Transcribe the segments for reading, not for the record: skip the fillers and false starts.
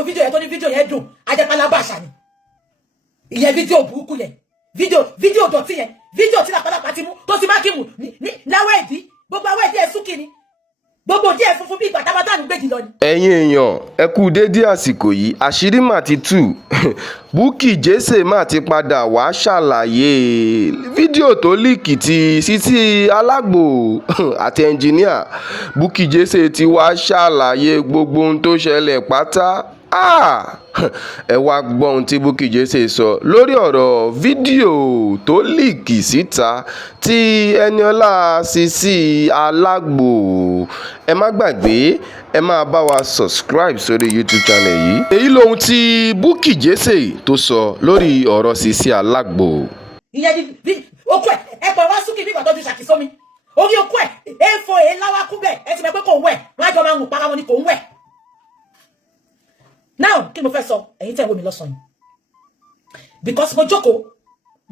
wo fídíò yẹn tó ní fídíò yẹn dùn ajẹ́pálábà àṣà ni ìyẹn fídíò burúkú yẹn fídíò dọ̀tí yẹn fídíò tí làpálàpá ti mú tó ti má kí mù ní láwọ̀ ẹ̀dí gbogbo àwọ̀ ẹ̀dí ẹ̀ súnkì ni gbogbo díẹ̀ funfun bí ìgbà tábátà ń gbèjì lọ ni. ẹ̀yin èèyàn ẹ kú déédé àsìkò yìí àṣírí mà ti tú Bukky Jesse mà ti padà wá ṣàlàyé fídíò tó líìkì ti Sisi Alagbo àti ẹnjìníà Bukky Jesse ti wá ṣàlàyé gbogbo ohun tó ṣẹlẹ̀ pátá ẹ wá gbọ́ ohun tí Bukky Jesse sọ lórí ọ̀rọ̀ fídíò tó líìkì síta tí Ẹniọlá Sisi Alagbo ẹ má gbàgbé ẹ máa bá wa subscribe sórí YouTube channel yìí. èyí lohun tí Bukky Jesse tó sọ lórí ọ̀rọ̀ Sisi Alagbo. ìyẹn ni okú ẹ pọ̀ wá súnkì bí ìgbà tó ti ṣàkísọ́ mi orí okú ẹ èèfo èèláwá kú bẹ́ẹ̀ ẹ ti mọ̀ pé kò ń wẹ̀ wọ́n á jọ máa ń para wọn ni kò ń wẹ̀. now kí ni mo fẹ́ sọ ẹ̀yin tẹ́ ń wò mí lọ́sàn-án because mo jókòó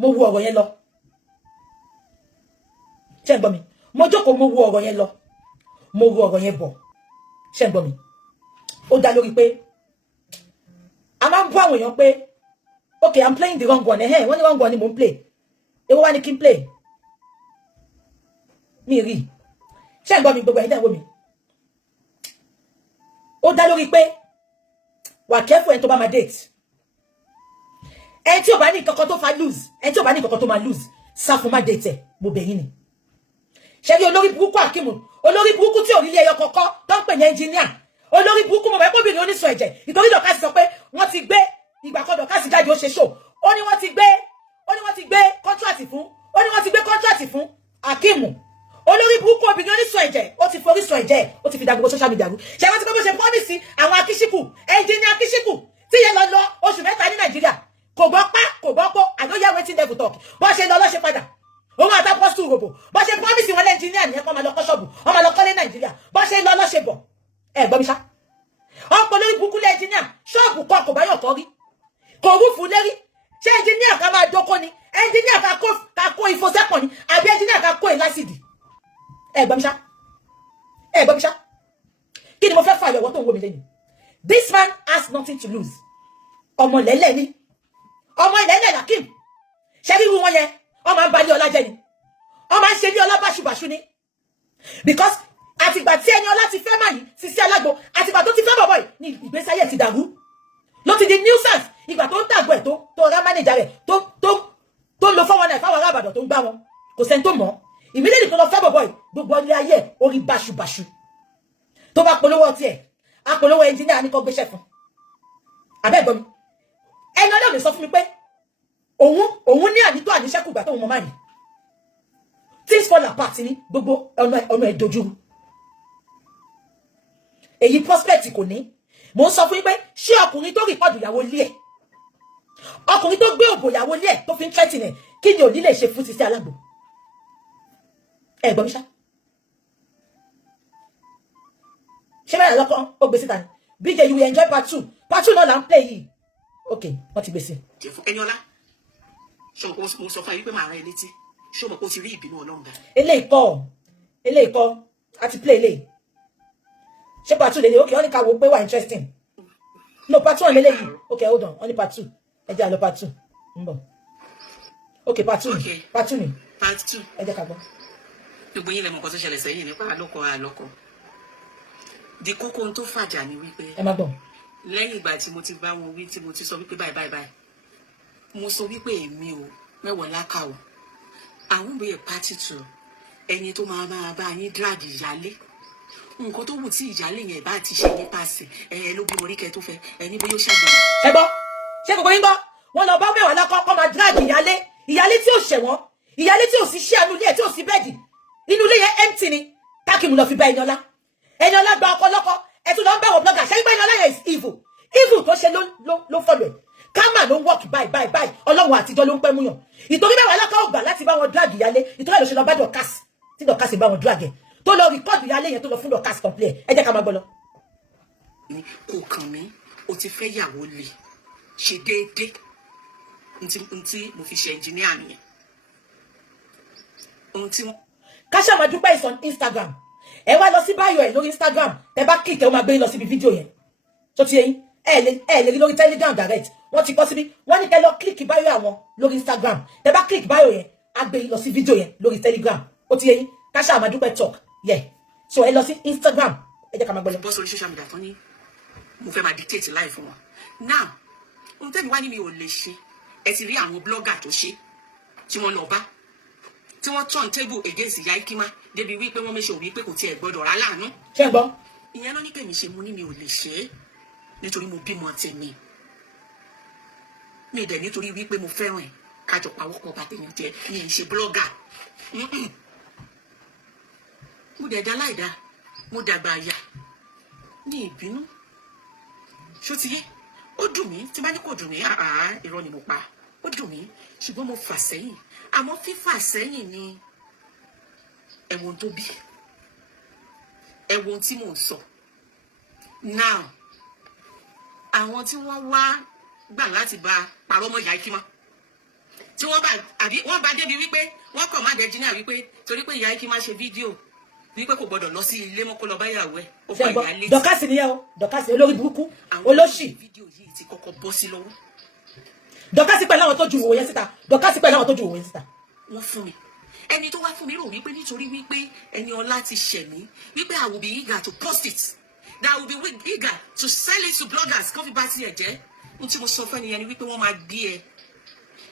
mo wo ọ̀rọ̀ yẹn lọ ṣé ń gbọ́ mi mo jókòó mo wo ọ̀rọ̀ yẹn lọ mo wo ọ̀rọ̀ yẹn bọ̀ ṣé ń gbọ́ mi ó dá lórí pé a máa ń bọ́ àwọn èèyàn pé okay I'm playing the wrong one wọ́n ní wrong one ni mo ń play èwo wá ní kí n play mi rí ṣé ń gbọ́ mi gbogbo ẹ̀yin tẹ́ ń wò mí ó dá lórí pé wà careful ẹni tó bá máa date ẹni tí ò bá ní kankan tó fa lose ẹni tí ò bá ní kankan tó máa lose sá fún má date ẹ mo bẹ̀ yín ni ṣe rí olórí burúkú Akimu olórí burúkú tí ò rí ilé ẹyọ kọ̀ọ̀kan tó ń pè ní ẹnjìníà olórí burúkú mo bẹ̀ kóbìnrin oníṣun ẹ̀jẹ̀ ìtorí Dorcas sọ pé wọ́n ti gbé ìgbà kan Dorcas jáde ó ṣe show ó ní wọ́n ti gbé contract fún Akimu olórí burúkú obìnrin oníṣun ẹ̀jẹ̀ ó ti forí sun ẹ̀jẹ̀ ó ti fi dàgbò social media rú ṣe wọ́n ti pé bó ṣe promise àwọn akíṣíkù ẹnjìníà akíṣíkù tí yẹn lọ oṣù 3 ní Nàìjíríà kò gbọ́ pá kò gbọ́ pọ́ àdóyá wetin devil talk bó ṣe lọ lọ́ṣẹ́ padà òun àtàkọ́ sùn ròbò bó ṣe promise wọn lẹ́njìníà nìyẹn kọ́ máa lọ kọ́ ṣọ́ọ̀bù wọ́n máa lọ kọ́lé Nàìjíríà bó ṣe lọ lọ́ṣẹ́ bọ̀ ẹ gbọ́ mi ṣá ọ̀pọ̀ lórí burúkú lẹ́njìníà ṣọ́ọ̀bù kan kò báyọ̀ kọ́ rí kò rúfu lérí ṣé ẹnjìníà ká máa dóko ni ẹnjìníà ká kó ìfọsẹ́pọ̀ ni àbí ẹnjìníà ká kó ìlásìdì ẹ gbọ́ mi ṣá kí ni mo fẹ́ fà yọ̀wọ́ tó ń wò mí lẹ́yìn this man has nothing to lose ọmọ lẹ́lẹ̀ ni ọmọ ìlẹ́lẹ̀ Lakim ṣe rí irú wọn yẹn ọmọ ń balẹ̀ ọlá jẹ́ ni ọmọ ń ṣe ní ọlá báṣubàṣu ni because àtìgbà tí Ẹniọlá ti fẹ́ máa yìí Sisi Alagbo àtìgbà tó ti fẹ́ bọ̀bọ̀ yìí ni ìgbésí ayé ti dàrú ló ti di nuisance ìgbà tó ń tàgbọ̀ ẹ̀ tó rá mánéjà rẹ̀ tó lo fọ́wọ́n náà fáwọn arábàdàn tó ń gbá wọn kò sẹ́ni tó mọ̀ ìmílẹ̀ tó lọ fẹ́ bọ̀bọ̀ yìí gbogbo ilé ayé orí báṣubàṣu tó bá polówó ọtí ẹ̀ apolówó ẹnjìníà ní kó gbéṣẹ́ fún abẹ́gbọ́n mi Ẹniọlá ò lè sọ fún mi pé òun ní ànító àníṣẹ́kù gbà tóun mọ máa ní things fall apart ní gbogbo ọ̀nà ẹ̀dójúrú èyí prospect kò ní mò ń sọ fún yín pé ṣé ọkùnrin tó rìpọ́ọ̀dù ìyàwó ilé ẹ̀ ọkùnrin tó gbé òbò ìyàwó ilé ẹ̀ tó fi ń threaten ẹ̀ kí ni ò ní lè ṣe fún Sisi Alagbo ẹ gbọ́ mi ṣá ṣé bẹ́ẹ̀ lọ́kàn ó gbé síta ni BJ you will enjoy part 2 náà là ń play yìí ok wọ́n ti gbé sí. Ẹniọlá ṣé mo sọ fún ẹ wípé màá rán ẹ létí ṣé o mọ̀ pé o ti rí ìbínú Ọlọ́run dá. eléyìí kọ́ àti play eléyìí ṣé part 2 lélẹ̀ ok wọ́n ní ká wo pé wà interesting no part 1 lélẹ̀ yìí ok hold on wọ́n ní part 2 ẹ jẹ́ àlọ́ part 2 ń bọ̀ ok part 2 ni ẹ jẹ́ ká gbọ́. gbogbo yín lẹ mọ̀ nǹkan tó ṣẹlẹ̀ sẹ́yìn nípa àlọ́kọ di kókó tó fàjà ni wípé ẹ má gbọ́ lẹ́yìn ìgbà tí mo ti bá wọn wí tí mo ti sọ wípé báyìí mo sọ wípé èmi ò mẹ́wọ̀ọ́ lákà o àwọn bèè pátì tù ẹni tó máa bá yín drag ìyálé nǹkan tó wù tí ìyálé yẹn bá ti ṣe nípasẹ̀ ẹ ló bí orí kẹ tó fẹ́ ẹni bóyá ó ṣàgbọ̀n. ẹ gbọ́ ṣé gbogbo yín gbọ́ wọn lọ bá mẹ́wàá lákọ́ kọ́ máa drag ìyálé tí ò ṣẹ̀wọ̀n ìyálé tí ò sí ṣí àánú ilé ẹ̀ tí ò sí bẹ́ẹ̀dì inú ilé yẹn empty ni Akimu lọ fi bá Ẹniọlá gba ọkọ lọ́kọ ẹ tún lọ ń bá wọn blogger ṣé gbé Ẹniọlá yẹn is evil tó ṣe ló fọlọ ẹ kámà ló ń work báyìí Ọlọ́run àtijọ́ ló ń pẹ́ múyàn ìtorí bẹ́ẹ̀ wà lákà ògbà láti bá wọn drag ìyálé ìtorí ẹ̀ ló ṣe lọ bá Dorcas tí Dorcas bá wọn drag ẹ̀ tó lọ record ìyálé yẹn tó lọ fún Dorcas complain ẹ jẹ́ ká máa gbọ́ lọ. kò kàn mí o ti fẹ́ yàwó lè ṣe déédéé ntí mo fi ṣe ẹnjìníà nìyẹn ohun tí ká ṣáà máa dúpẹ́ ìsàn Instagram ẹ wá lọ sí báyọ̀ ẹ̀ lórí Instagram tẹ bá kíkẹ́ ó máa gbé lọ síbi fídíò yẹn tó ti yẹn ẹ lè rí lórí Telegram direct wọ́n ti kọ síbí wọ́n ní kẹ́ lọ click bio àwọn lórí Instagram tẹ́ bá click bio yẹn á gbé yín lọ sí video yẹn lórí Telegram ó ti yé yín Kasha Amadupe talk so ẹ lọ sí Instagram ẹ jẹ́ ká máa gbọ́ lọ. bọ́ sórí social media tán ní mo fẹ́ máa dictate life fún wọn now ohun tẹ́mi wá ní mi ò lè ṣe ẹ ti rí àwọn blogger tó ṣe tí wọ́n lọ bá tí wọ́n turn table against Ìyá Ikima débi wípé wọ́n méṣe òwí pé kò tiẹ̀ gbọ́dọ̀ rà láàánú. ṣé ń gbọ́. ìyẹn ló ní kèmí ṣe mo ní mi ò lè ṣe é nítorí mo bímọ tèmi mi dẹ̀ nítorí wípé mo fẹ́ràn ẹ̀ kájọ pawọ́pọ̀ bá tèmi jẹ mi ń ṣe blogger mo dẹ̀ dá láìda mo dàgbà àyà ní ìbínú ṣó ti yé ó dùn mí tí bá ní kò dùn mí irọ́ ni mo pa ó dùn mí ṣùgbọ́n mo fà sẹ́yìn àmọ́ fífà sẹ́yìn ni ẹ̀wọ̀n tó bí ẹ̀wọ̀n tí mò ń sọ now àwọn tí wọ́n wá gbà láti bá parọ́ mọ́ Ìyá Ikima tí wọ́n bá débi wípé wọ́n kọ̀ má dẹ́jìnà wípé torí pé Ìyá Ikima ṣe fídíò wípé kò gbọdọ̀ lọ sí ilé mọ́ kó lọ báyàwó ẹ̀ ó fọ ìyá létí. dọ́kásì nìyẹn o dọ́kásì olórí burúkú olóṣì. fídíò yìí ti kọ́kọ́ bọ́ sí lọ́wọ́. dọ́kásì pẹ̀lú àwọn tó ju òwò yẹn síta dọ́kásì pẹ̀lú àwọn tó ju òwò yẹn síta. wọ́n fún mi ẹni tó wá fún mi rò wípé nítorí wípé Ẹniọlá ti ṣẹ̀ mí wípé I will be eager to post it that I will be eager to sell it to bloggers kó fi bá tiẹ̀ jẹ́ n tí mo sọ fún ẹnìyẹn ni wípé wọ́n máa gbé ẹ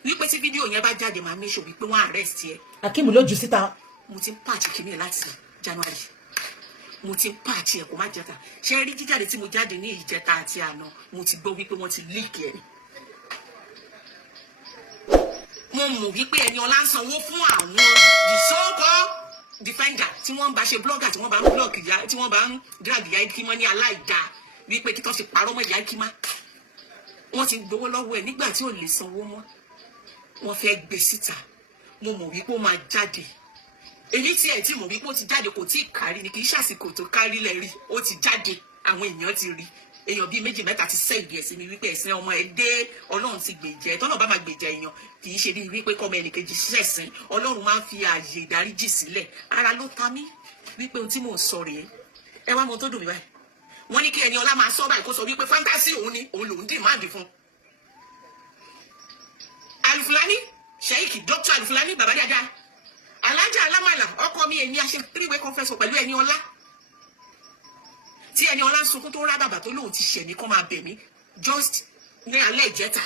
wípé tí fídíò yẹn bá jáde máa make sure wípé wọ́n arrest ẹ. Akeem ló jù síta. mo ti ń pààtì kìíní láti January mo ti ń pààtì ẹ kó má jẹta ṣe rí jíjáde tí mo jáde ní ìjẹta àti àná mo ti gbọ́ wípé wọ́n ti leak ẹ mo mọ̀ wípé Ẹniọlá ń sanwó fún àwọn the so-called defender tí wọ́n ń bá ṣe blogger tí wọ́n bá ń blog ìyá tí wọ́n bá ń drag Ìyá Ikima ní aláìda wípé kí tó ṣe parọ́ mọ́ Ìyá Ikima wọ́n ti gbowó lọ́wọ́ ẹ̀ nígbà tí ò lè sanwó mọ́ wọ́n fẹ́ gbé síta mo mọ̀ wípé ó máa jáde èyí tí ẹ̀ tí mọ̀ wípé ó ti jáde kò tí ì kárí ni kì í ṣàsìkò tó kárí lẹ̀ rí ó ti jáde àwọn èèyàn ti rí èèyàn bíi méjì mẹ́ta ti sẹ́ẹ̀dì ẹ̀sìn mi wípé ẹ̀sìn ọmọ ẹ̀ dé Ọlọ́run ti gbèjẹ́ tọ́nà bá máa gbèjẹ́ èèyàn kì í ṣe bí wípé kọ́mọ ẹnìkejì ṣẹ̀sìn Ọlọ́run máa ń fi ààyè ìdáríjì sílẹ̀ ara ló ta mí wípé ohun tí mò ń sọ rèé ẹ wá mọ tó dùn mí báyìí wọ́n ní kí Ẹniọlá máa sọ báyìí kó sọ wípé fantasy òun ni òun lòún dìmáàdì fún Alufulani Sheikh Dr. Alufulani bàbá dáadáa Alájà Alámàlà ọkọ mi èmi àṣẹ three-way conference pẹ̀lú Ẹniọlá tí Ẹniọlá sunkún tó rá bàbà tó lóun ti ṣẹ̀ mí kó máa bẹ̀ mí just ní alẹ́ ìjẹta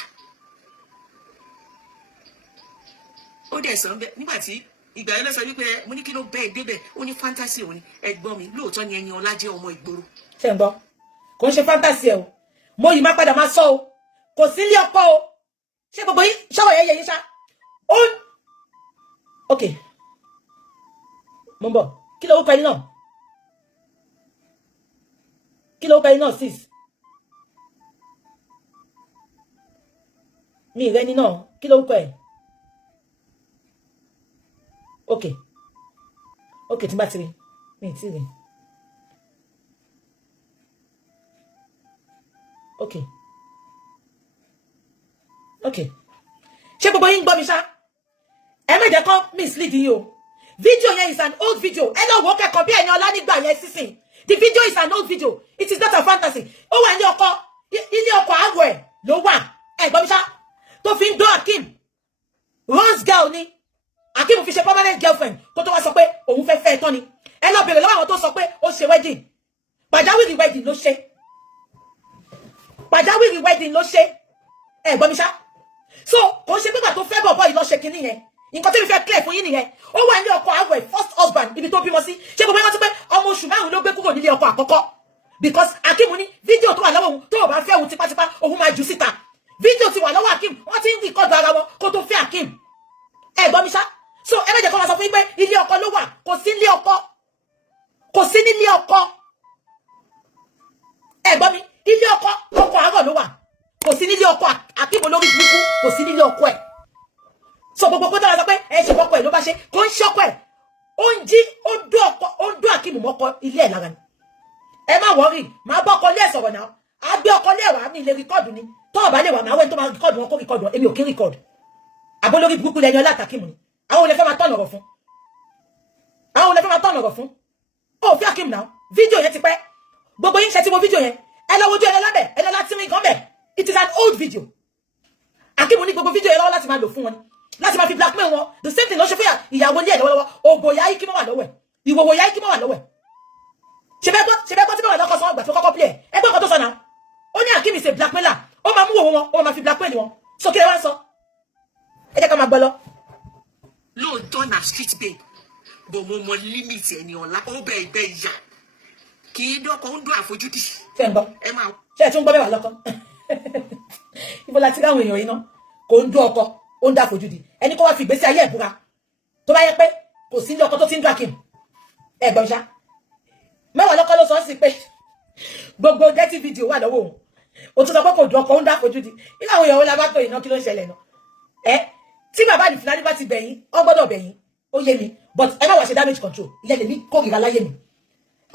ó dẹ̀ sọ bẹ́ẹ̀ nígbà tí ìgbà yẹn lọ sọ wípé mo ní kí ló bẹ́ẹ̀ débẹ̀ ó ní fantasy òun ni ẹ̀gbọ́n mi lóòótọ́ ni Ẹniọlá jẹ́ ọmọ ìgboro. ṣé ń gbọ́ kò ń ṣe fantasy ẹ o mo yìí má padà máa sọ o kò sí ilé ọkọ o ṣé gbogbo yín ṣọwọ́ yẹn yẹ yín ṣá ó ok mo ń bọ̀ kí ló wúkọ ẹni náà kí ló wúkọ ẹni náà sis mi ìrẹ́ ni náà kí ló wúkọ ẹ̀ ok tí bá ti rí mi ì tí rí ok ṣé gbogbo yín gbọ́ mi ṣá ẹ má jẹ́ kó mislead yín o video yẹn is an old video ẹ lọ wò kẹ́kọ̀ọ́ bí Ẹniọlá nígbà yẹn sísìn the video is an old video it is not a fantasy ó wà ilé ọkọ àgọ́ ẹ̀ ló wà ẹ gbọ́ mi ṣá tó fi ń dán Akeem once girl ni Akeem fi ṣe permanent girlfriend kó tó wá sọ pé òun fẹ́ fẹ́ tán ni ẹ lọ bèrè lọ́wọ́ àwọn tó sọ pé ó ṣe wedding pàjáwìrì wedding ló ṣe pàjáwìrì wedding ló ṣe ẹ gbọ́ mi ṣá so kò ṣe pé gbà tó fẹ́ bọ̀bọ̀ yìí lọ ṣe kinní yẹn nǹkan tí mi fẹ́ clear fún yín nìyẹn ó wà ní ọkọ àwẹ̀ first husband ibi tó bímọ sí ṣé gbogbo ẹgbẹ́ tó pé ọmọ oṣù márùn-ún ló gbé kúrò nílé ọkọ àkọ́kọ́ because Akeem ní fídíò tó wà lọ́wọ́ òun tó ò bá fẹ́ òun tipátipá òun máa jù síta fídíò ti wà lọ́wọ́ Akeem wọ́n ti ń rìkọ́dù ara wọn kó tó fẹ́ Akeem ẹ gbọ́ mi ṣá so ẹ méje kọ́ máa sọ fún yín pé ilé ọkọ ló wà kò sí nílé ọkọ kò sí nílé ọkọ ẹ gbọ́ mi ilé ọkọ ọkọ àárọ̀ ló wà kò sí nílé ọkọ Akeem olórí burúkú kò sí nílé ọkọ ẹ̀ so gbogbo kó dára sọ pé ẹ ṣe ọkọ ẹ̀ ló bá ṣe kò ń ṣe ọkọ ẹ̀ ó ń jí ó ń dún Akeem mọ́kọ ilé ẹ̀ lára ni ẹ má wọ́rì máa bọ́ ọkọ ilé ẹ̀ sọ̀rọ̀ náà á gbé ọkọ ilé ẹ̀ wá ní ilé rìkọ́ọ̀dù ni tó ọ̀bá lè wà máa wẹ́n tó máa rìkọ́ọ̀dù wọn kó rìkọ́ọ̀dù èmi ò kí rìkọ́ọ̀dù àbólórí burúkú lẹ́ni ọlá Akeem ni àwọn olè fẹ́ máa tọ̀nà ọ̀rọ̀ fún àwọn olè fẹ́ máa tọ̀nà ọ̀rọ̀ fún ó fi Akeem náà fídíò yẹn ti pẹ́ gbogbo yín ṣe tí mo fídíò yẹn ẹ lọ wojú Ẹniọlá bẹ̀, Ẹniọlá tí mi gan bẹ̀. It is an old video. Akim ní gbogbo video yẹn lọ́wọ́ láti máa lò fún wọn ni. Láti máa fi blackmail wọn. The same thing ló ṣe fún ìyàwó ní ẹ̀ lọ́wọ́lọ́wọ́. Ògbò ya ikí mọ́ wà lọ́wọ́ ẹ̀. Ìwòwò ya ikí mọ́ wà lọ́wọ́ ẹ̀. Ṣe bẹ́ẹ̀ gbọ́ tí bẹ́ẹ̀ wà lọ́kọ̀ sọ ọgbà tó kọ́kọ́ play ẹ̀. Ẹgbẹ́ ọkọ̀ tó sọ náà. Ó ní Akim is a blackmailer. Ó máa mú òwò wọn, ó máa fi blackmail wọn. So kí ẹ wá sọ. Ẹ jẹ́ ká máa gbọ́ lọ. Lóòótọ́ na street babe bò mo mọ limit Ẹniọlá ó bẹ ìgbẹ́ ìyá kì í dọ́kọ̀ ń dún àfojúdi. Ṣé ń gbọ́? Ẹ máa. Ṣé ẹ tún gbọ́ bẹ́ẹ̀ wà lọ́kọ́? Ibo la ti ráwọn èèyàn yìí ná kò ń dún ọkọ ó ń dá àfojúdi ẹni kó wá fi ìgbésí ayé ẹ̀ búra tó bá yẹ pé kò sí ní ọkọ tó ti ń dún Akim ẹ gbọ́n ṣá mẹ́wàá lọ́kọ́ ló sọ sí pé gbogbo dirty video wà lọ́wọ́ òun ó tún sọ pé kò dún ọkọ ó ń dá àfojúdi nígbà àwọn èèyàn la bá tó iná kí ló ń ṣẹlẹ̀ náà tí bàbá Àlìfílàní bá ti bẹ̀yìn ọ gbọ́dọ̀ bẹ̀yìn ó yé mi but ẹ má wá ṣe damage control ìyẹn lè ní kórìíra láyé mi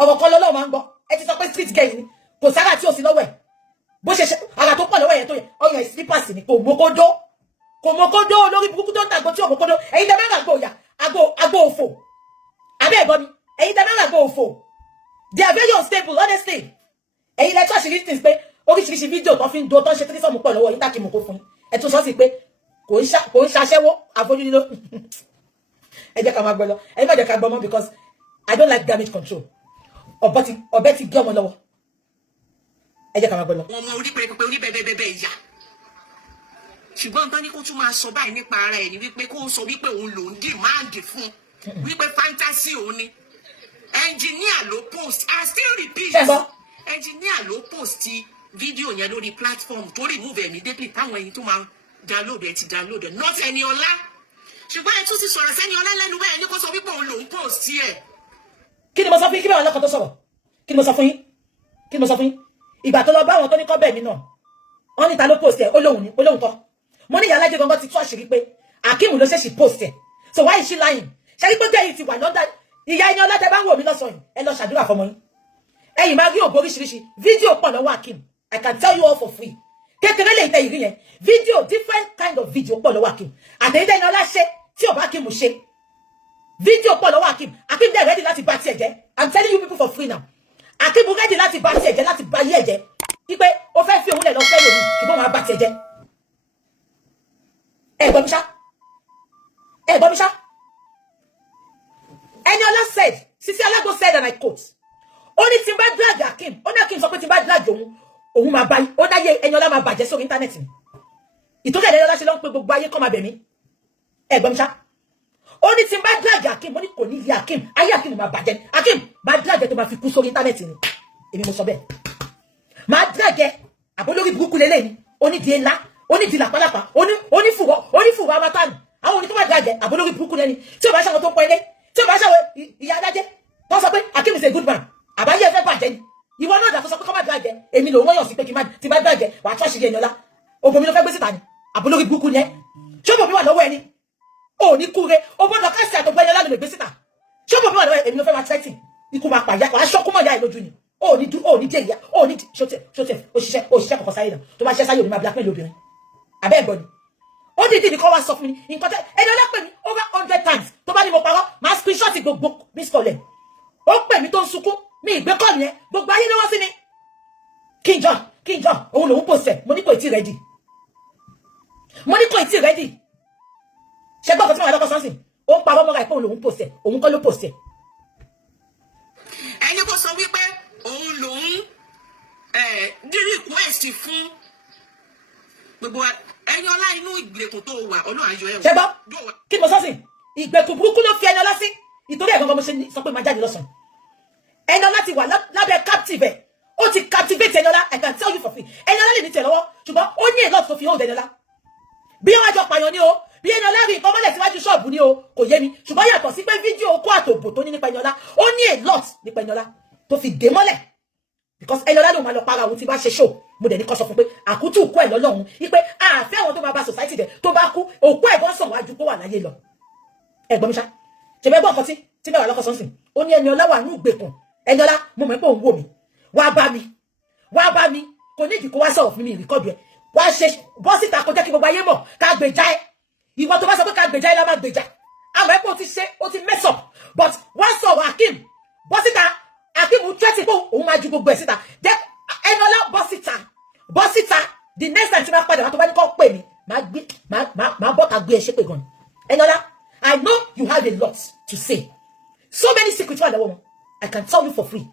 ọ̀rọ̀ kan lọ́wọ́ máa ń gbọ́ ẹ ti sọ pé street girl ni kò sára tí ò sí lọ́wọ́ ẹ̀ bó ṣe ara tó pọ̀ lọ́wọ́ yẹn tó yẹ ọyàn slippers ni kò mọ́kódó olórí burúkú tó ń tàgbọ́ tí ò mọ́kódó ẹ̀yin tẹ́ mẹ́rin àgbo òyà àgbo òfò abẹ́ ẹ̀gbọ́n mi ẹ̀yin tẹ́ mẹ́rin àgbo òfò they are very unstable honestly ẹ̀yin lẹ́tọ́ àṣírí things pé oríṣiríṣi fídíò tó fi ń do tó ń ṣe tírísọ̀mù pọ̀ lọ́wọ́ yìí táàkì mú kó fún yín ẹ̀ tún sọ sí pé kò ń ṣaṣẹ́wó àfojúdi ló ẹ jẹ́ ká máa gbọ́ lọ ẹ má jẹ́ ká gbọ́ mọ́ because I don't like damage control ọ̀bẹ ti gé ọmọ lọ́wọ́ ẹ jẹ́ ká máa gbọ́ lọ. wọn mọ orí pẹpẹ orí bẹbẹbẹbẹ ìyá ṣùgbọ́n nǹkan ní kó tún máa sọ báyìí nípa ara ẹ̀ ni wípé kó sọ wípé òun lòún dìmáàdì fún wípé fantasy òun ni ẹnjìníà ló post I still repeat ẹnjìníà ló post fídíò yẹn lórí platform tó remove immediately táwọn ẹyin tó máa download ẹ ti download ẹ not Ẹniọlá ṣùgbọ́n ẹ tún ti sọ̀rọ̀ sẹ́niọlá lẹ́nu bẹ́ẹ̀ ni kó sọ wípé òun lòún post ẹ̀. kí ni mo sọ fún yín kí bẹ́ẹ̀ wọn lọ́kàn tó sọ̀rọ̀ kí ni mo sọ fún yín ìgbà tó lọ bá àwọn tó ní kọ́ bẹ́ẹ̀ mi náà wọ́n ní ta ló post ẹ̀ olóhùn kọ́ mo ní ìyá alájẹ gangan ti tú àṣírí pé Akim ló ṣèṣì post ẹ̀ so why is she lying ṣe ní gbọ́dọ̀ yìí ti wà lọ́dà ìyá ẹni ọlọ́dẹ bá ń wò mí lọ́sàn-án ẹ lọ ṣàdúrà fọmọ yín ẹ̀yin máa rí ògbó oríṣiríṣi fídíò pọ̀ lọ́wọ́ Akim I can tell you all for free kékeré lè tẹ ìrí yẹn fídíò different kind of video pọ̀ lọ́wọ́ Akim àtẹ̀yìndé ẹni ọlá ṣe tí ò bá Akim ṣe fídíò pọ̀ lọ́wọ́ Akim dẹ̀ ready láti bá tiẹ̀ jẹ́ I'm telling you people for free now Akim ready láti bá tiẹ̀ jẹ́ láti bá yé ẹ̀ jẹ́ wípé ó fẹ́ fi òun lẹ̀ lọ fẹ́ lòmí ṣùgbọ́n máa bá tiẹ̀ jẹ́ ẹ gbọ́ mi ṣá Ẹniọlá said Sisi Alagbo said and I quote ó ní tí n bá drag Akim ó ní Akim sọ pé tí n bá drag òun máa bá ó dáyé Ẹniọlá máa bàjẹ́ sórí íńtánẹ́ẹ̀tì ni ìtọ́jú Ẹniọlá ṣe ló ń pe gbogbo ayé kọ́ máa bẹ̀ mí ẹ gbọ́ mi ṣá ó ní tí n bá drag Akim ó ní kò ní ilé Akim ayé Akim máa bàjẹ́ Akim máa drag ẹ tó máa fi kú sórí íńtánẹ́ẹ̀tì ni èmi mo sọ bẹ́ẹ̀ máa drag ẹ àbólórí burúkú lélẹ̀ ni onídìí ńlá onídìí làpálàpá onífùwà amátánì àwọn oní tó máa drag ẹ àbólórí burúkú lẹ́ni tí ò bá ṣàwọn tó ń pọ ilé tí ò bá ṣàwọn ìyá adájẹ́ tó sọ pé Akim is a good man àbáyé ẹ fẹ́ bàjẹ́ ni ìwọ náà dàtọ́ sọ pé kọ́ máa drag ẹ èmi lòun wọ́n yàn sí pé tí bá drag ẹ wà á tọ́ṣì Ẹniọlá òbòmí ló fẹ́ gbé síta ni àbólórí burúkú ni ẹ ṣọ́bọ̀ mi wà lọ́wọ́ ẹni ò ní kúre ó gbọ́dọ̀ káṣí àtọ̀gbọ́ Ẹniọlá ló lè gbé síta ṣọ́bọ̀ mi wà lọ́wọ́ èmi ló fẹ́ máa tẹ́tì ikú máa pàyà wà á ṣọ́kú mọ̀ ìyá ẹ̀ lójú ni ó ní dé ìyá ó ní ṣọ́tẹ̀ òṣìṣẹ́ kọ̀kọ́ sáyé náà tó bá ṣẹ́ sáyé òní máa blackmail obìnrin abẹ́ ẹ̀gbọ́n ni ó dìdí ní kọ́ wá sọ fún mi nǹkan tẹ́ Ẹniọlá pè mí over 100 times tó bá ní mo parọ́ máa screenshot gbogbo miss call ẹ̀ ó pè mí tó ń sunkún mi ìgbé kọ́ nìyẹn gbogbo ayé lọ́wọ́ sí mi kí n jọ òun lòun post ẹ̀ mo ní kò tí ready ṣe gbọ́ ọ̀kan tí mo wà lọ́kọ̀ sọ́nsìn ó ń parọ́ mọ́ra ẹ̀ pé òun lòun post ẹ̀ òun kọ́ ló post ẹ̀. ẹni kò sọ wípé òun lòun dí request fún gbogbo Ẹniọlá inú ìgbèkùn tó wà ọlọ́run ayọ̀ ẹ̀. ṣe gbọ́ kí mo sọ́nsìn ìgbèkùn burúkú ló fi Ẹniọlá sí ìtorí ẹ̀ gangan mo ṣe sọ pé máa jáde lọ́sàn-án Ẹniọlá ti wà lábẹ́ captive ẹ̀ ó ti captivate Ẹniọlá I can tell you for free Ẹniọlá lè ní tẹ̀ lọ́wọ́ ṣùgbọ́n ó ní èlò tó fi hold Ẹniọlá bí wọ́n jọ pààyàn ní o bí Ẹniọlá rí nǹkan mọ́lẹ̀ síwájú ṣọ́ọ̀bù ní o kò yé mi ṣùgbọ́n yàtọ̀ sí pé fídíò okó àtòbò tó ní nípa Ẹniọlá ó ní a lot nípa Ẹniọlá tó fi dé mọ́lẹ̀ because Ẹniọlá ló máa lọ para òun tí bá ṣe show mo dẹ̀ ní kọ́ sọ fún pé àkútù kú ẹ̀ lọ́lọ́run wípé àfẹ́ àwọn tó máa bá society jẹ tó bá kú òkú ẹ̀ gan sàn wájú kó wà láyé lọ ẹ̀gbọ́n mi ṣá ṣe bẹ́ẹ̀ gbọ́ nǹkan tí bẹ́ẹ̀ wà lọ́kọ̀ sọ́nsìn ó ní Ẹniọlá wà ní ìgbèkùn Ẹniọlá mo mọ̀ pé òun wò mí wá bá mi kò ní ìdí kó wá sọ̀rọ̀ fún mi ìrìkọ́dù ẹ̀ wá ṣe bọ́ síta kó jẹ́ kí gbogbo ayé mọ̀ ká gbèjà ẹ̀ ìwọ tó bá sọ pé ká gbèjà ẹ̀ lá máa gbèjà àmọ́ ẹ̀ pé ó ti mess up but wá sọ̀rọ̀ Akim bọ́ síta Akim tẹ́tí pé òun máa ju gbogbo ẹ̀ síta jẹ́ Ẹniọlá bọ́ síta the next time tí máa padà wá tó bá ní kó pè mí máa bọ́ta gbé ẹ ṣépè gan. Ẹniọlá, I know you have a lot to say. So many secrets wà lọ́wọ́ wọn. I can tell you for free.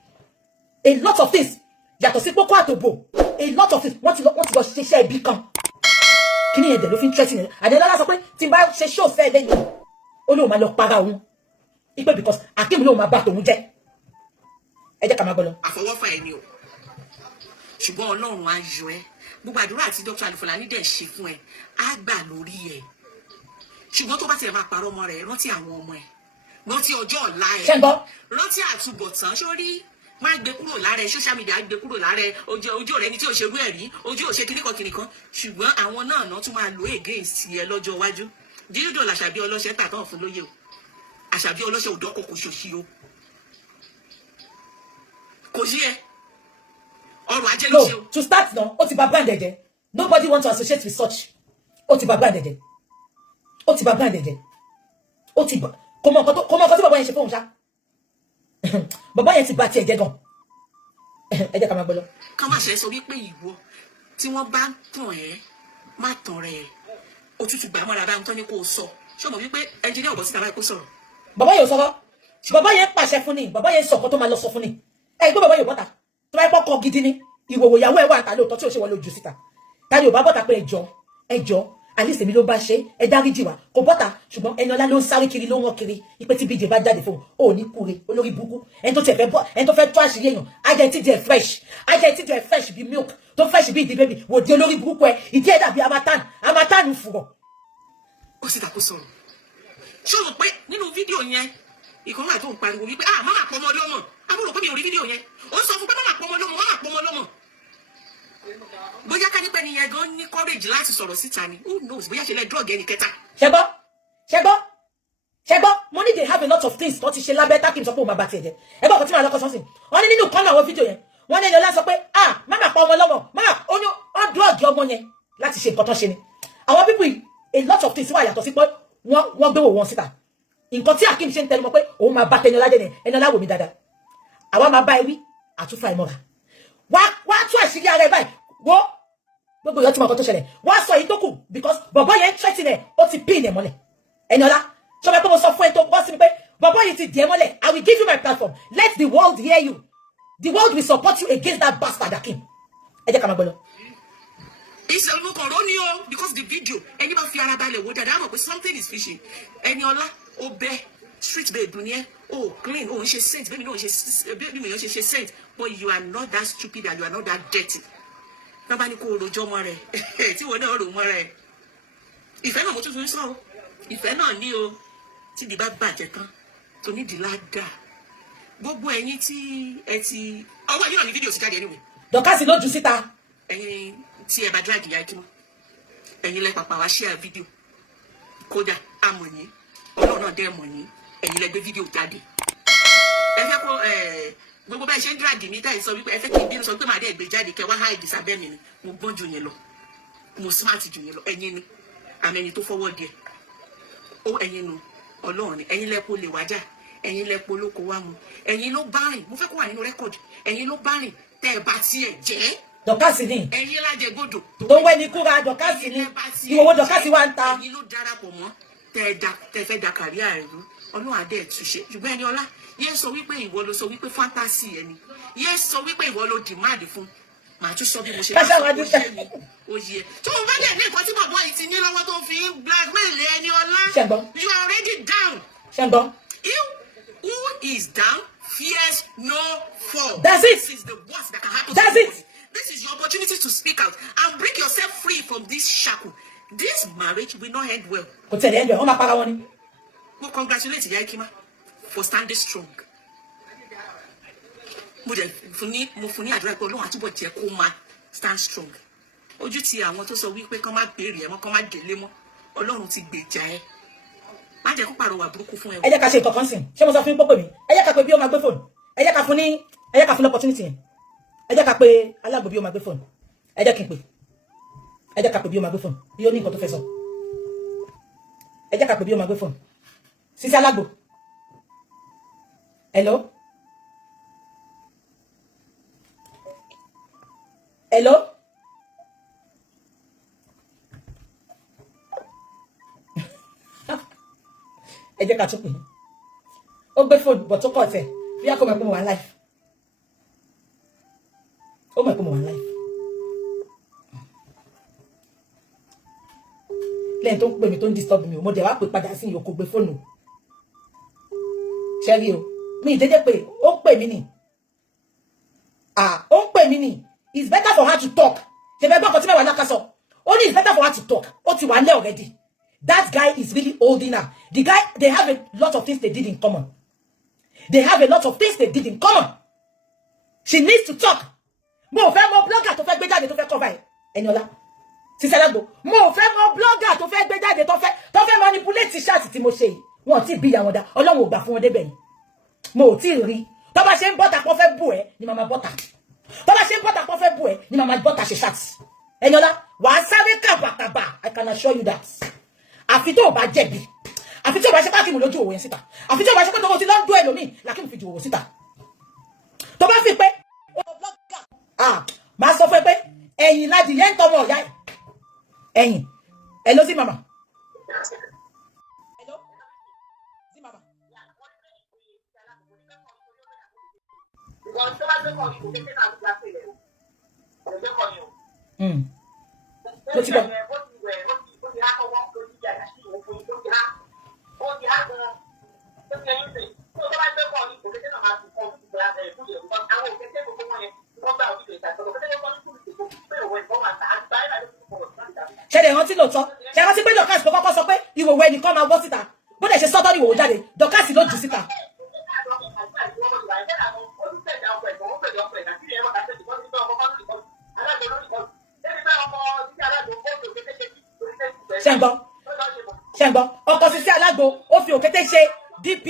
A lot of things. Yàtọ̀ sí Poko Àtòbò. A lot of things. Wọ́n ti lọ ṣiṣẹ́ ibi kan. Kí ni ẹ̀dẹ̀ ló fi ń tẹ́tí ni? Adéọlá sọ pé tí n bá ṣe show fẹ́ lẹ́yìn. Ó lóun máa lọ para òun. Ipe because Akeem lóun máa bá tòun jẹ́. Ẹ jẹ́ ká máa gbọ́ lọ. Àfọwọ́fà ẹni o. Ṣùgbọ́n Ọlọ́run á yọ ẹ́. Gbogbo àdúrà tí Dr. Alifọláni dẹ̀ ṣe fún ẹ á gbà lórí ẹ. Ṣùgbọ́n tó bá tiẹ̀ máa parọ́ ọmọ rẹ̀, rántí àwọn ọmọ ẹ̀. Rántí ọjọ́ ọ̀la ẹ̀. Ṣé ń gbọ́? Rántí àtúbọ̀tán. Sórí máa gbé kúrò lára ẹ, social media gbé kúrò lára ẹ, ojú rẹ ni tí ò ṣe rú ẹ rí, ojú ò ṣe kíníkan. Ṣùgbọ́n àwọn náà tún máa lò against ẹ lọ́jọ́ iwájú. Dídò làṣàbí ọlọ́ṣẹ́ tàtàn fún lóye o. Àṣàbí ọlọ́ṣẹ́ òdọ́kọ̀ kò ṣòṣì o. Kò yí ẹ. Ọrọ̀ ajé ló ṣe o. No, to start now, ó ti bà brand ẹ jẹ́. Nobody wants to associate with such. Ó ti bà brand ẹ jẹ́. Ó ti bà brand ẹ jẹ́. Ó ti bà. Kò mọ nǹkan tí bàbá yẹn ṣe fóun ṣá. Bàbá yẹn ti bà tiẹ̀ jẹ́ gan. Ẹ jẹ́ ká máa gbọ́ lọ. Ká má ṣe sọ wípé ìwọ tí wọ́n bá ń tàn ẹ́ má tàn rẹ̀. Òtútù gbà mọ́ra bá ń tán ní kó o sọ. Ṣé o mọ̀ wípé ẹnjìníà ò bọ́ síta báyìí kó sọ̀rọ̀? Bàbá yẹn ò sọ̀rọ̀. Bàbá yẹn pàṣẹ fún ni. Bàbá yẹn sọ nǹkan tó máa lọ sọ fún ni. Ẹ gbọ́ bàbá yẹn bọ́ta. Tó bá yẹ pọ́kọ gidi ni. Ìwòwò ìyàwó ẹ̀ wà ta lóòótọ́ tí ò ṣe wọlé ojú síta. Tani ò bá bọ́ta pé ẹjọ́ àlìsè mi ló bá ṣe ẹ dáríjì wá kò bọ́ta ṣùgbọ́n Ẹniọlá ló ń sáré kiri ló ń wọ́n kiri ipe tí bíjè bá jáde fún ò ní kúre olórí burúkú ẹni tó tiẹ̀ fẹ́ bọ́ ẹni tó fẹ́ tó àṣírí èèyàn ajẹ́ntì jẹ́ fresh bí milk tó fresh bí ìdí bébì wò di olórí burúkú ẹ ìdí ẹ̀ dàbí amátánù fùrọ̀. Ó sì takò sọ̀rọ̀. Ṣé o mọ̀ pé nínú fídíò yẹn ìkan wà tó ń pariwo wípé máma pọ̀ ọmọ ọlọ́mọ àbúrò pé mi ò rí fídíò yẹn ó sọ fún pé máma pọ̀ ọmọ ọlọ́mọ. Bóyá ká nípa ẹni yẹn gan ní courage láti sọ̀rọ̀ síta ni who knows bóyá ṣe lẹ́ drug ẹni kẹta. ṣẹgbọ́ mo ní they have a lot of things tó ti ṣe lábẹ́ tákìm sọ pé òun máa bá tiẹ̀ jẹ́ ẹgbẹ́ ọkọ̀ tí màá lọ́kọ̀ sọ́sìn wọ́n ní nínú kan náà àwọn fídíò yẹn wọ́n ní Ẹniọlá sọ pé máma pa ọmọ lọ́mọ máma ó drug ọmọ yẹn láti ṣe nǹkan tó ṣe ni àwọn people a lot of things wà yàtọ̀ sí pé wọ́n gbé wò wọn síta nǹkan tí Akeem ṣe ń tẹnu mọ́ pé òun máa bá Ẹniọlá jẹ́ ni Ẹniọlá wò mí dáadáa àwa máa bá ewì àtúfà ìmọ̀ra wá tú àṣírí ara ẹ báyìí wo gbogbo ìyọ́ tí mo kọ́ tó ṣẹlẹ̀ wá sọ èyí tó kù because bọ̀bọ̀ yẹn threaten ẹ̀ ó ti pin ẹ̀ mọ́lẹ̀ Ẹniọlá ṣọba pé mo sọ fún ẹ tó bọ́ sí mi pé bọ̀bọ̀ yìí ti dì ẹ́ mọ́lẹ̀ I will give you my platform let the world hear you the world will support you against that bastard Akeem ẹ jẹ́ ká máa gbọ́ lọ. Ìṣèlú kan ló ní o because the video ẹni bá fi ara balẹ̀ wo dáadáa mọ̀ pé something is fishy. Ẹniọlá ó bẹ́ street babe ni ẹ́ o clean o ń ṣe saint bẹ́ẹ̀ ni o ń ṣe bẹ́ẹ̀ ni o ń ṣe saint but you are not that stupid and you are not that dirty. Bàbá ní kó o rojọ́ mọ́ rẹ̀ tí wọ́n náà rò mọ́ rẹ̀. Ìfẹ́ náà mo tún fi ń sọ̀rọ̀ ìfẹ́ náà ní o tí ìdí bá bàjẹ́ tán tó ní ìdílá dà gbogbo ẹ̀yin tí ẹ ti ọwọ́ yìí náà ní fídíò sí jáde anyway. Dọ̀kásì ló jù síta. Ẹ̀yin tí ẹ bá drag ìyá Akeem ẹ̀yin lẹ pàpà wá share fídíò kódà àmọ̀ yín Ọlọ́run náà dẹ́ mọ̀ yín ẹ̀yin lẹ gbé fídíò jáde. Ẹ fẹ́ kó gbogbo bẹ́ẹ̀ ṣe ń drag mi táyì sọ wípé ẹ fẹ́ kí n bínú sọ pé màá dẹ́ gbé jáde kẹ wá hide sábẹ́ mi ni mo gbọ́n jù yẹn lọ mo smart jù yẹn lọ ẹ̀yin ni àmì ẹni tó fọwọ́ díẹ̀ ó ẹ̀yin nu Ọlọ́run ni ẹ̀yin lẹ́pọ̀ lè wájà ẹ̀yin lẹ́pọ̀ lóko wá mu ẹ̀yin ló bá rìn mo fẹ́ kó wà nínú rẹ́kọ̀dì ẹ̀yin ló bá rìn tẹ́ ẹ bá tiẹ̀ jẹ́. Dọ̀kásì ni ẹ̀yin lájẹ gbọ́dọ̀ tó ń wẹ́ ní kúra Dọ̀kásì ni ìwòwò Dọ̀kásì wá ń ta. ẹ̀yin ló darapọ̀ mọ́ tẹ́ fẹ́ da kàríà rẹ̀ rú Ọlọ́run adé ẹ̀ túnṣe ṣùgbọ́n Ẹniọlá yẹn sọ wípé ìwọ ló sọ wípé fantasy ẹni yẹn sọ wípé ìwọ ló demand fún màá tún sọ bí mo ṣe máa sọ bó ṣe mi òye tó o bá dẹ̀ ní nǹkan tí bàbá yìí ti ní lọ́wọ́ tó fi ń blackmail Ẹniọlá you are already down. ṣẹ́gbọ́n. You who is down fears no fall. That's it. This is the worst that can happen. That's to it. you. This is your opportunity to speak out and break yourself free from this shackle. This marriage will not end well. Kò tẹ̀lé ẹ̀jọ̀ wọ́n máa para wọn ni. Mo congratulate ìyá Akeem for standing strong. Mo fún ní àdúrà pé Ọlọ́run àtúbọ̀ jẹ́ kó máa stand strong. Ojú ti àwọn tó sọ wípé kán má béèrè ẹ̀ mọ́ kán má délé mọ́ Ọlọ́run ti gbèjà ẹ. Má jẹ́ kó pàrọwà burúkú fún ẹ. Ẹ jẹ́ ká ṣe nǹkan kan sìn ṣé mo sọ fún pópè mi ẹ jẹ́ ká pe bí ó máa gbé fóònù ẹ jẹ́ ká fún opportunity yẹn ẹ jẹ́ ká pe Alágbo bí ó máa gbé fóònù ẹ jẹ́ kí n pè ẹ jẹ́ ká pe bí ó máa gbé fóònù bí ó ní nǹkan tó fẹ́ sọ ẹ jẹ́ ká pe bí ó máa gbé fóònù Sisi Alágbo hello hello. ẹ jẹ́ ká tún pè é ó gbé fóònù bọ̀ tó kọ̀ tẹ̀ bí a kò mọ̀ pé mo wà live ó mọ̀ pé mo wà live lẹ́yìn tó ń pè mí tó ń disturb mi o mo dẹ̀ wá pè padà sí ìyókù gbé fóònù ṣẹ́rí o mi ìdédé pé ó ń pè mí nì ó ń pè mí nì it's better for her to talk ṣe fẹ́ gbọ́ ọkọ̀ tí mẹ́wàá náà ká sọ ó ní it's better for her to talk ó ti wà lẹ́ already. That guy is really holding her. The guy, they have a lot of things they did in common. They have a lot of things they did in common. She needs to talk. Mo fẹ́ mọ blogger tó fẹ́ gbé jáde tó fẹ́ cover ẹ̀. Eniola. Sister Alagbo. Mo fẹ́ mọ blogger tó fẹ́ gbé jáde tó fẹ́ manipulate chat tí mo ṣe yìí. Wọ́n ti bí ya wọn dá. Ọlọ́run ò gbà fún wọn débẹ̀ yìí. Mo ò tí rí. Tó bá ṣe ń bọ́ta pọ́n fẹ́ bù ẹ́ ni màmá bọ́ta. Tó bá ṣe ń bọ́ta pọ́n fẹ́ bù ẹ́ ni màmá bọ́ta ṣe chat. Eniola, wàá sáré kàbàkàbà. I can assure you that. Àfi tó bá jẹ̀bi àfi tó bá ṣe pàkí mú lójú òwò yẹn síta àfi tó bá ṣe pé tó ti lọ dún ẹlòmíì làkí mú fi ju òwò síta tó bá fi pé máa sọ fún pé ẹ̀yìn láti yẹn ń tọmọ ọ̀yá ẹ̀yìn hello sí mama hello sí mama. Ló ti bọ̀. Ṣé lè rántí lóòótọ́ ṣe rántí pé Dorcas tó kọ́kọ́ sọ pé ìwòwò ẹnìkan máa wọ́ síta bó dẹ̀ ṣe sọ́tọ́ ní ìwòwò jáde Dorcas ló jù síta. ṣe ń gbọ́ ọkọ̀ Sisi Alagbo ó fi òkété ṣe DP.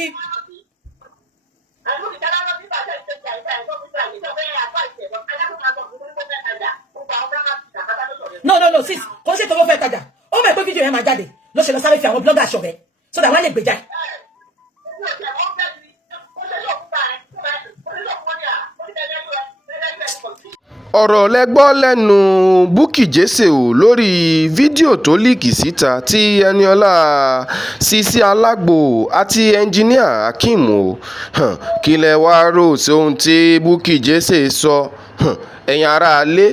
No sis kò ṣe tó ló fẹ́ tajà ó mọ̀ pé fídíò yẹn máa jáde ló ṣe lọ sáré fi àwọn blogger ṣọ̀rẹ́ so that wọ́n lè gbèjà. ọ̀rọ̀ lẹ gbọ́ lẹ́nu Bukky Jesse o lórí fídíò tó líìkì síta tí Eniola Sisi Alagbo àti ẹnjiníà Akeem o kí lẹ wá rò sí ohun tí Bukky Jesse sọ ẹ̀yin aráalé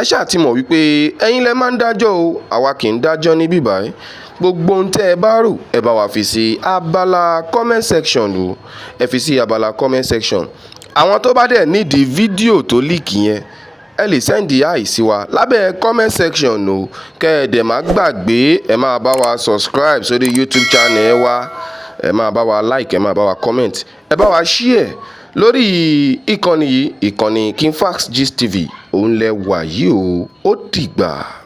ẹ ṣáà ti mọ̀ wípé ẹ̀yin lẹ máa ń dájọ́ o àwa kì í dájọ́ ní bíbáyìí gbogbo ohun tẹ́ ẹ bá rò ẹ bá wa fi sí abala comment section o ẹ fi sí abala comment section àwọn tó bá dẹ̀ nídìí fídíò tó líìkì yẹn ẹ lè sẹ́ndì àìsí wa lábẹ́ comment section o kẹ́ ẹ dẹ̀ má gbàgbé ẹ máa bá wa subscribe sórí YouTube channel wa ẹ máa bá wa like ẹ máa bá wa comment ẹ bá wa share lórí ìkànnì yìí ìkànnì Kingfax Gist TV òun lẹ wà yìí o ó dìgbà.